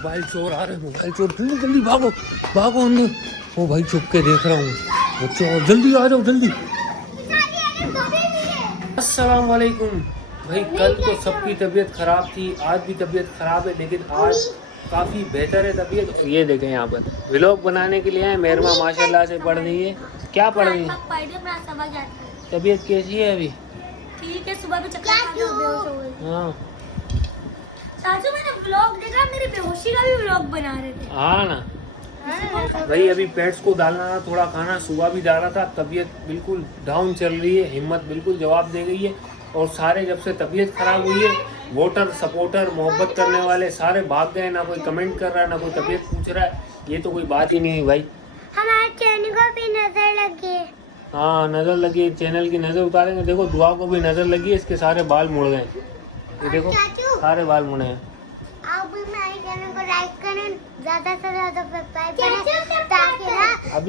Mobile चोर आ रहे हैं, मोबाइल चोर, जल्दी जल्दी भागो भागो अंदर। ओ भाई छुप के देख रहा हूँ बच्चों, जल्दी आ जाओ जल्दी। अस्सलाम वालेकुम। भाई कल तो सबकी तबीयत खराब थी, आज भी तबीयत खराब है, लेकिन आज काफ़ी बेहतर है तबीयत। ये देखें यहाँ पर व्लॉग बनाने के लिए आए। मेहरमा माशाल्लाह से पढ़ रही है। क्या पढ़ रही है? तबीयत कैसी है अभी? ठीक है, सुबह भी चक्कर। हाँ चाचू मैंने व्लॉग देखा, मेरी बेहोशी का भी व्लॉग बना रहे थे। हाँ ना भाई, अभी पेट्स को डालना था थोड़ा खाना, सुबह भी डाला था। तबीयत बिल्कुल डाउन चल रही है, हिम्मत बिल्कुल जवाब दे गई है। और सारे जब से तबीयत खराब हुई है, वोटर सपोर्टर मोहब्बत करने वाले सारे भाग गए। ना कोई कमेंट कर रहा है, ना कोई तबीयत पूछ रहा है। ये तो कोई बात ही नहीं है भाई। हमारे चैनल को भी नजर लगी। हाँ नजर लगी, चैनल की नजर उतारेंगे। देखो दुआ को भी नजर लगी है, इसके सारे बाल मुड़ गए। ये देखो सारे बाल मुड़े हैं। आप भी हमारे चैनल को लाइक करें, ज्यादा से ज्यादा सब्सक्राइब करें,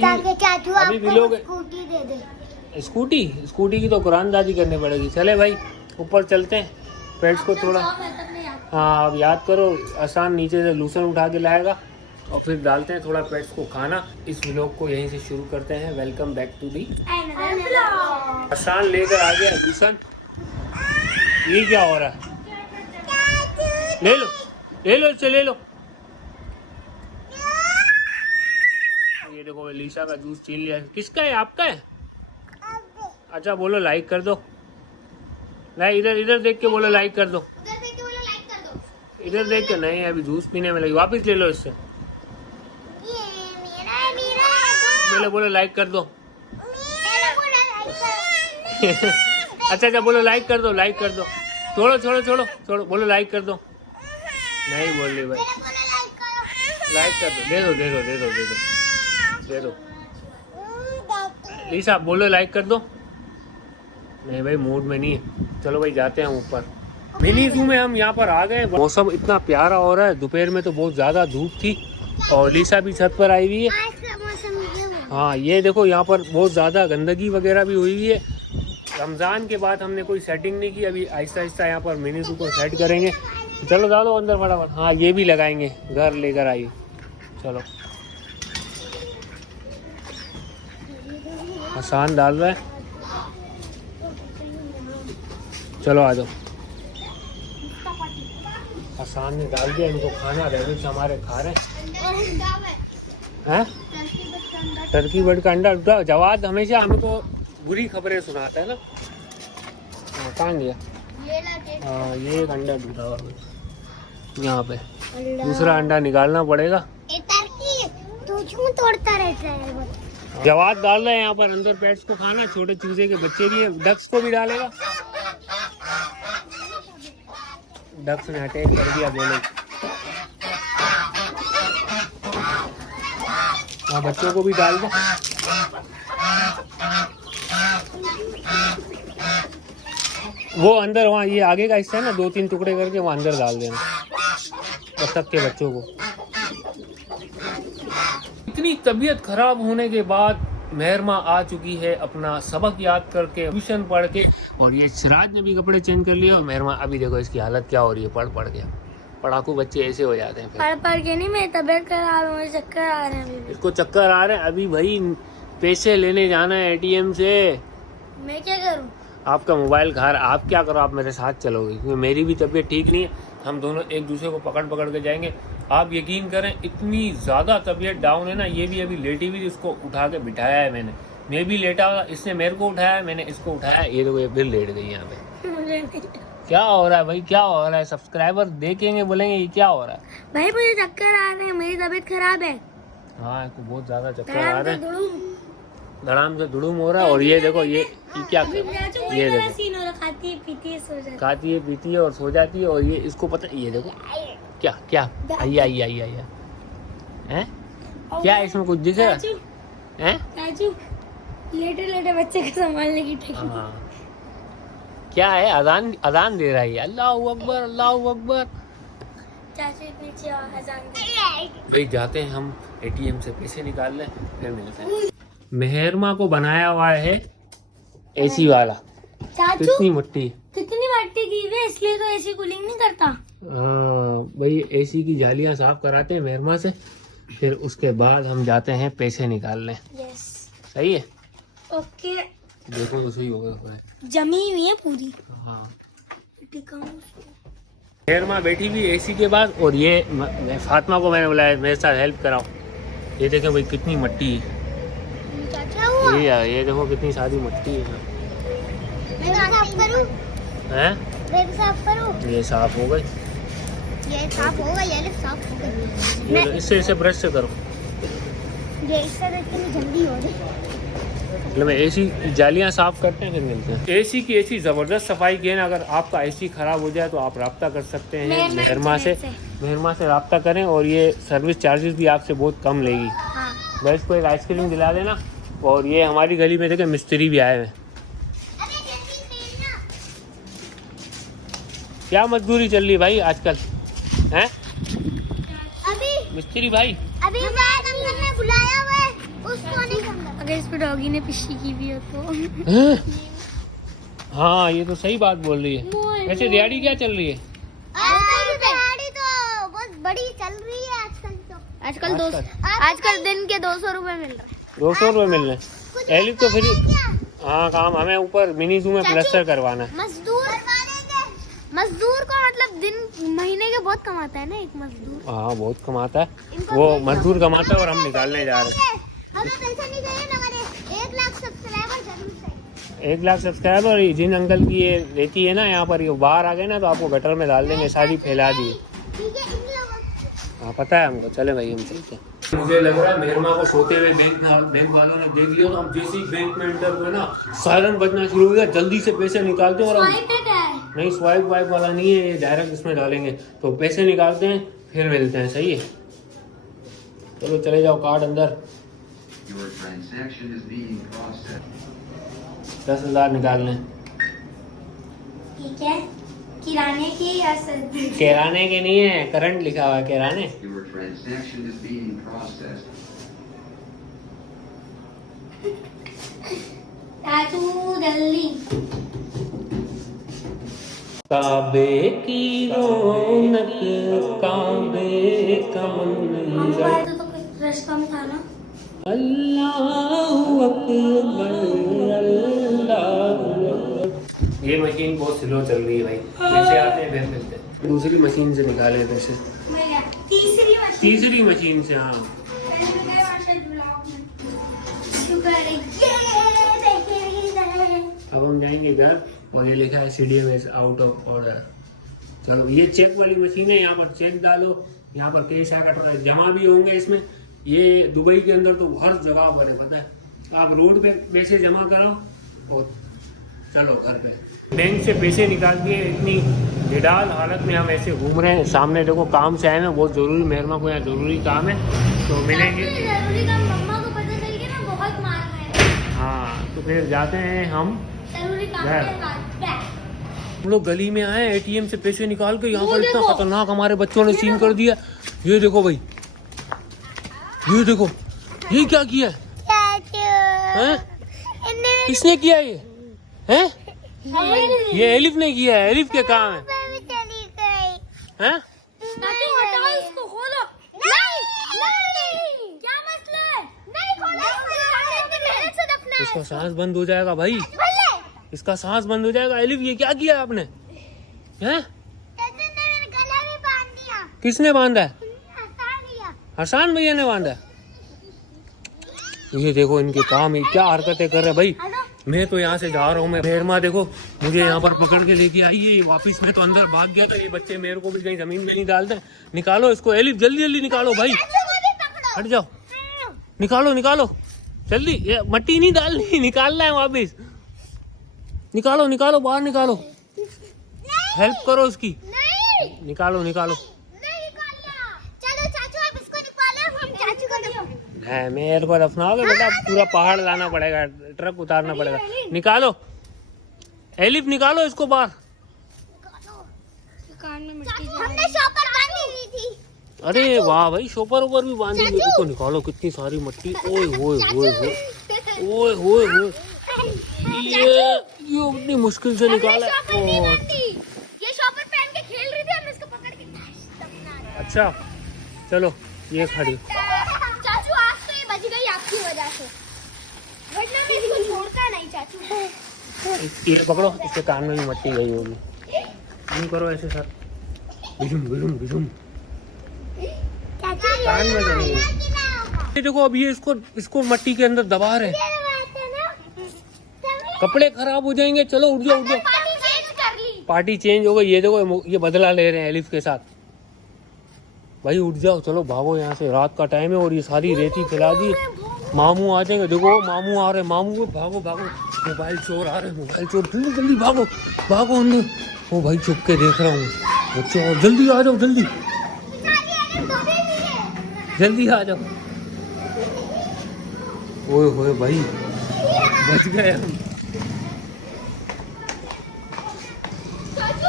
ताकि चाचू आपको स्कूटी दे दे। स्कूटी की तो कुरानदाजी करनी पड़ेगी। चले भाई ऊपर चलते हैं, पेट्स को थोड़ा। हाँ अब याद करो, आसान नीचे से लूसन उठा के लाएगा और फिर डालते हैं थोड़ा पेट्स को खाना। इस व्लॉग को यहीं से शुरू करते हैं। Welcome back to the. आसान लेकर आ गया लूसन। ये क्या हो रहा है? ले लो इससे ले लो। ये देखो लीसा का जूस छीन लिया। किसका है? आपका है? अच्छा बोलो लाइक कर दो। इधर देख के बोलो लाइक कर दो। इधर देख के नहीं, अभी जूस पीने में लगी। वापस ले लो इससे। बोलो लाइक कर दो। अच्छा बोलो लाइक कर दो, लाइक कर दो। छोड़ो बोलो लाइक कर दो। नहीं बोल रही भाई, लाइक कर दो। दे दो लीसा, बोलो लाइक कर दो। नहीं भाई मूड में नहीं है। चलो भाई जाते हैं ऊपर। मिनी जू में हम यहाँ पर आ गए। मौसम इतना प्यारा हो रहा है। दोपहर में तो बहुत ज़्यादा धूप थी और लीसा भी छत पर आई हुई है। हाँ ये देखो यहाँ पर बहुत ज़्यादा गंदगी वगैरह भी हुई हुई है। रमज़ान के बाद हमने कोई सेटिंग नहीं की। अभी आहिस्ता आहिस्ता यहाँ पर मिनी जू को सेट करेंगे। चलो डालो अंदर फटाफट। हाँ ये भी लगाएंगे, घर लेकर आइए। चलो आसान डाल रहा है। चलो आ जाओ। आसान ने डाल दिया। इनको खाना रेबिट्स हमारे खा रहे हैं। टर्की बर्ड का अंडा। जवाद हमेशा हमको बुरी खबरें सुनाता है ना। हाँ कहाँ गया? हाँ ये एक अंडा टूटा हुआ यहाँ पे। दूसरा अंडा निकालना पड़ेगा। तोड़ता रहता है। जवाद डाल रहे हैं यहाँ पर अंदर पेट्स को खाना। छोटे चूजे के बच्चे भी हैं। डक्स को भी डालेगा। डक्स ने अटैक कर दिया बोले। हाँ बच्चों को भी डाल दो। वो अंदर वहाँ ये आगे का हिस्सा है ना, 2-3 टुकड़े करके वहाँ अंदर डाल देना बत्तख के बच्चों को। इतनी तबीयत खराब होने के बाद मेहरमा आ चुकी है अपना सबक याद करके, ट्यूशन पढ़ के। और ये सिराज ने भी कपड़े चेंज कर लिए। और मेहरमा अभी देखो इसकी हालत क्या हो रही है। पढ़ के पढ़ाकू बच्चे ऐसे हो जाते हैं। पढ़ के नहीं, मेरी तबीयत खराब है, मुझे चक्कर आ रहे हैं। इसको चक्कर आ रहे हैं। अभी भाई पैसे लेने जाना है ATM से। मैं क्या करूं? आपका मोबाइल घर। आप क्या करो, आप मेरे साथ चलोगे क्योंकि मेरी भी तबीयत ठीक नहीं है। हम दोनों एक दूसरे को पकड़ के जाएंगे। आप यकीन करें इतनी ज़्यादा तबीयत डाउन है ना। ये भी अभी लेटी हुई, इसको उठा के बिठाया है मैंने। मैं भी लेटा हुआ, इसने मेरे को उठाया, मैंने इसको उठाया। ये देखो ये फिर लेट गई यहाँ पे। क्या हो रहा है भाई, क्या हो रहा है? सब्सक्राइबर देखेंगे बोलेंगे ये क्या हो रहा है। भाई मुझे चक्कर आ रहे हैं, मेरी तबीयत खराब है। हाँ इसको बहुत ज़्यादा चक्कर आ रहे हैं। धड़ाम से धुड़ूम हो रहा है। और ये देखो ये क्या कर रहा है। ये देखो खाती है पीती है और सो जाती है। और ये इसको पता, ये देखो क्या आइया हैं? क्या इसमें कुछ दिख रहा है? लेटे बच्चे को संभालने की टेक्निक। हाँ क्या है? अजान दे रहा है। अल्लाहू अकबर अल्लाहू अकबर। चाचू जाते हैं हम ATM से पैसे निकाल लें, फिर मिलते हैं। मेहरमा को बनाया हुआ है AC वाला। कितनी मट्टी की हुई है, इसलिए तो AC कूलिंग नहीं करता। भाई एसी की जालियां साफ कराते हैं मेहरमा से, फिर उसके बाद हम जाते हैं पैसे निकालने। यस सही है, ओके। देखो तो सही होगा। जमी हुई है पूरी। हाँ, दिखाऊं? मेहरमा बैठी हुई एसी के बाद, और ये फातिमा को मैंने बुलाया मेरे साथ हेल्प कराओ। ये देखें भाई कितनी मट्टी है, ये देखो कितनी सारी मट्टी है। मैं साफ करूं? हैं? मैं साफ करूं? ये साफ हो गई, ये साफ होगा, ये साफ होगा। इससे इसे ब्रश से करो। ये इससे इतनी जल्दी हो रही। मतलब मैं एसी जालियां साफ करते हैं फिर मिलते हैं। एसी की ऐसी ज़बरदस्त सफाई की है ना, अगर आपका एसी ख़राब हो जाए तो आप रब्ता कर सकते हैं मेहरमा से रब्ता करें, और ये सर्विस चार्जेस भी आपसे बहुत कम लेगी। हाँ। बस को एक आइसक्रीम दिला देना। और ये हमारी गली में देखे मिस्त्री भी आए हुए हैं। क्या मजदूरी चल रही है भाई आजकल, हैं? अभी मिस्त्री भाई अभी अंकल ने बुलाया हुआ है, उसको नहीं करना। अगर इस पे डॉगी ने पिशी की भी हो तो। हैं? हाँ ये तो सही बात बोल रही है। वैसे दिहाड़ी क्या चल रही है? दिहाड़ी तो बहुत बड़ी चल रही है आजकल। आजकल दिन के 200 रुपए मिल रहे हैं। 200 रुपये मिल रहे हैं। एलिफ तो फिर हाँ काम हमें ऊपर मिनी जू में प्लास्टर करवाना है। मजदूर को मतलब दिन महीने के बहुत कमाता है ना एक मजदूर। हाँ बहुत कमाता है, वो मजदूर कमाता है और हम निकालने जा रहे हैं। हमें पैसा नहीं चाहिए ना, हमारे 1 लाख सब्सक्राइबर जरूर चाहिए। 1 लाख सब्सक्राइबर। जिन अंकल की ये रहती है ना यहाँ पर, ये बाहर आ गए ना तो आपको गटर में डाल देंगे, सारी फैला दी। हाँ पता है हमको, चले भाई हम चलते हैं। मुझे लग रहा है मेहरमा को सोते हुए बैंक वालों ने देख लिया, तो हम जैसे ही बैंक में एंटर हुए ना सायरन बजना शुरू हो गया, जल्दी से पैसे निकालते हैं। और नहीं स्वाइप वाइप वाला नहीं है, ये डायरेक्ट इसमें डालेंगे। तो पैसे निकालते हैं फिर मिलते हैं। सही है, चलो चले जाओ, कार्ड अंदर। 10,000 निकालने। ठीक है, किराने की या किराने के नहीं है, करंट लिखा हुआ है किराने। जल्दी। काबे की रौनक, काबे का मंजर, रास्ता में था ना। अल्लाहु अकबर, अल्लाहु अकबर। ये मशीन बहुत स्लो चल रही है भाई, पैसे आते हैं फिर मिलते हैं। दूसरी मशीन से निकाले पैसे, तीसरी मशीन से। हाँ अब हम जाएंगे घर, और ये लिखा है CDMS आउट ऑफ ऑर्डर। चलो ये चेक वाली मशीन है, यहाँ पर चेक डालो, यहाँ पर कैश आकर जमा भी होंगे इसमें। ये दुबई के अंदर तो हर जगह पर है, पता है। आप रोड पे पैसे जमा कराओ और चलो घर पे। बैंक से पैसे निकाल दिए, इतनी निडाल हालत में हम ऐसे घूम रहे हैं। सामने देखो काम से आए हैं, बहुत ज़रूरी, मेहरमा को यहाँ ज़रूरी काम है, तो मिलेंगे। जरूरी काम मम्मा को पता चल गया ना, बहुत मार खाएगा। हाँ तो फिर जाते हैं हम जरूरी काम के बाद। हम लोग गली में आए, ATM से पैसे निकाल के। यहाँ पर इतना खतरनाक हमारे बच्चों ने सीन कर दिया। ये देखो भाई, ये देखो, ये क्या किया है? किसने किया ये? हैं? ये एलिफ ने किया है, एलिफ के काम है। हैं? इसको खोलो। नहीं, क्या मसला है? नहीं खोलो, इसका सांस बंद हो जाएगा भाई, इसका सांस बंद हो जाएगा। एलिफ ये क्या किया आपने? हैं? गला भी बांध दिया। किसने बांधा है? हसन भैया ने बांधा है। ये देखो इनके काम, ये क्या हरकतें कर रहे हैं भाई। मैं तो यहाँ से जा रहा हूँ। मैं मेहरमा देखो मुझे यहाँ पर पकड़ के लेके आई है वापिस। मैं तो अंदर भाग गया था, ये बच्चे मेरे को भी कहीं जमीन में नहीं डालते। निकालो इसको एलिफ, जल्दी जल्दी निकालो भाई, हट जाओ, निकालो निकालो जल्दी। ये मट्टी नहीं डालनी, निकालना है वापिस। निकालो निकालो, बाहर निकालो, हेल्प करो उसकी। निकालो निकालो। है मेरे को दफनाओगे बेटा, पूरा पहाड़ लाना पड़ेगा, ट्रक उतारना पड़ेगा। निकालो एलिफ, निकालो इसको बाहर। हमने शॉपर बांधी हुई थी। अरे वाह भाई, शॉपर ऊपर भी बांधी हुई। इसको निकालो, कितनी सारी मट्टी। ओए होए होए होए ओए होए होए, ये इतनी मुश्किल से निकाला। ये शॉपर पहन के खेल रही थी, हम इसको पकड़ अच्छा चलो ये खड़ी। चाचू आज तो ये बच गई आपकी वजह से, वरना मैं इसको छोड़ता नहीं चाचू। ये पकड़ो, इसके कान में भी मट्टी गई होगी। यूं करो ऐसे सर, बिजुम बिजुम बिजुम, कान में तो नहीं है। ये देखो अब ये इसको मट्टी के अंदर दबा रहे हैं। कपड़े खराब हो जाएंगे। चलो उठ जाओ उठ जाओ। पार्टी चेंज हो गई। ये देखो ये बदला ले रहे हैं एलिफ के साथ। भाई उठ जाओ, चलो भागो यहाँ से, रात का टाइम है और ये सारी रेती फैला दी। मामू आ जाएंगे। देखो मामू आ रहे हैं, मामू को भागो भागो। मोबाइल चोर आ रहे हैं, मोबाइल चोर, जल्दी जल्दी भागो भागो अंदर। ओ भाई छुप के देख रहा हूँ बच्चों, जल्दी आ जाओ, जल्दी जल्दी आ जाओ। ओए होए भाई बच गए हम।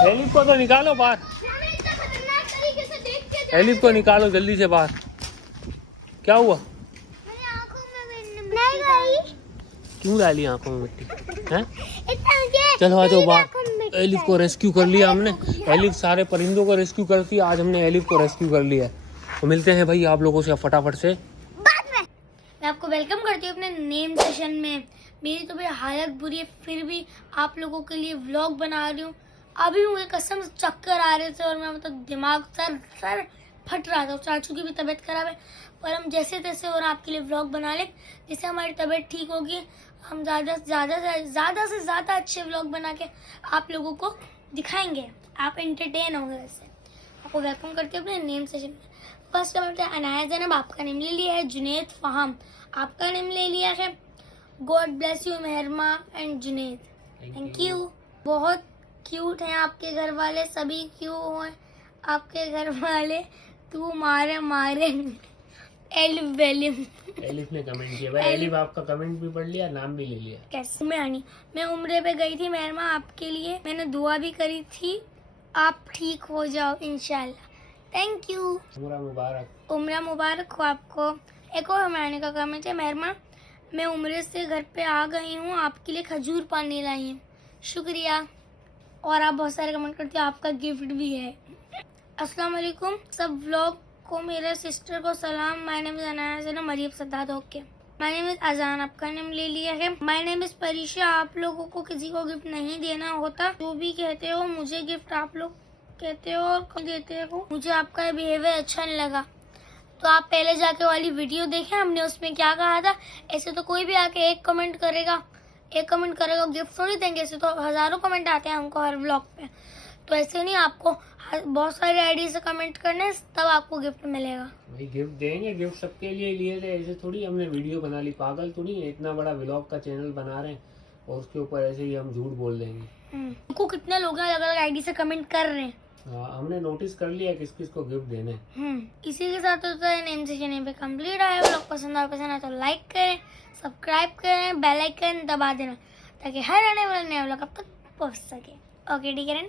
एलिफ को तो निकालो बाहर, एलिफ को निकालो जल्दी से बाहर। क्या हुआ? नहीं गई। क्यों डाली आंखों में मिट्टी हैं? चलो आ जाओ बाहर। एलिफ को रेस्क्यू कर लिया हमने। एलिफ सारे परिंदों को रेस्क्यू करती है, आज हमने एलिफ को रेस्क्यू कर लिया है। तो मिलते हैं भाई आप लोगों से फटाफट से बाद में। मैं आपको वेलकम करती हूँ अपने नेम सेशन में। मेरी तो भाई हालत बुरी है, फिर भी आप लोगों के लिए व्लॉग बना रही हूँ। अभी मुझे कसम से चक्कर आ रहे थे और मैं मतलब दिमाग सर फट रहा था। चाचू की भी तबीयत खराब है, पर हम जैसे तैसे और आपके लिए व्लॉग बना ले। जिससे हमारी तबीयत ठीक होगी, हम ज़्यादा से ज़्यादा अच्छे व्लॉग बना के आप लोगों को दिखाएंगे। आप एंटरटेन होंगे। वैसे आपको वेलकम करते हैं अपने नेम सेशन में। फर्स्ट कमेंट है अनाया जैनब, आपका नेम ले लिया है। जुनेद फहाम, आपका नेम ले लिया है। God bless you Mehrama and Junaid, thank you. बहुत क्यूट हैं आपके घर वाले, सभी क्यों हैं आपके घर वाले। तू मारे मारे एलिफ वेलिम। एलिफ ने कमेंट किया भाई। एलिफ आपका कमेंट भी पढ़ लिया, नाम भी ले लिया। कैसे मैं उम्रे पे गई थी मेहरमा, आपके लिए मैंने दुआ भी करी थी, आप ठीक हो जाओ इंशाल्लाह। Thank you. उम्रा मुबारक। उम्रा मुबारक हो आपको। एक और हमारे का कमेंट है मेहरमा, मैं उम्रे से घर पे आ गई हूँ, आपके लिए खजूर पानी लाई हूँ, शुक्रिया। और आप बहुत सारे कमेंट करते हो, आपका गिफ्ट भी है। अस्सलाम वालेकुम सब व्लॉग को मेरे सिस्टर को सलाम। My name is Anaya Zainab Maryam Saddad. Okay my name is Azan, आपका नेम ले लिया है। माय नेम इज परीशा, आप लोगों को किसी को गिफ्ट नहीं देना होता, जो भी कहते हो मुझे गिफ्ट आप लोग कहते हो और कौन देते हो। मुझे आपका बिहेवियर अच्छा नहीं लगा, तो आप पहले जाके वाली वीडियो देखें, हमने उसमें क्या कहा था। ऐसे तो कोई भी आके एक कमेंट करेगा गिफ्ट थोड़ी देंगे। ऐसे तो हजारों कमेंट आते हैं हमको हर व्लॉग पे, तो ऐसे नहीं, आपको बहुत सारे आईडी से कमेंट करने तब आपको गिफ्ट मिलेगा। भाई गिफ्ट देंगे, गिफ्ट सबके लिए लिए थे। ऐसे थोड़ी हमने वीडियो बना ली, पागल तो नहीं है। इतना बड़ा व्लॉग का चैनल बना रहे हैं और उसके ऊपर ऐसे ही हम झूठ बोल देंगे। आपको कितने लोग अलग अलग आईडी से कमेंट कर रहे हैं। हाँ, हमने नोटिस कर लिया किस किस को गिफ्ट देने। इसी के साथ होता है नेम सेशन यहाँ पे कंप्लीट आया। व्लॉग पसंद आए तो लाइक करें, सब्सक्राइब करें, बेल आइकन दबा देना ताकि हर आने वाला नया व्लॉग अब तक पहुँच सके। ओके ठीक है।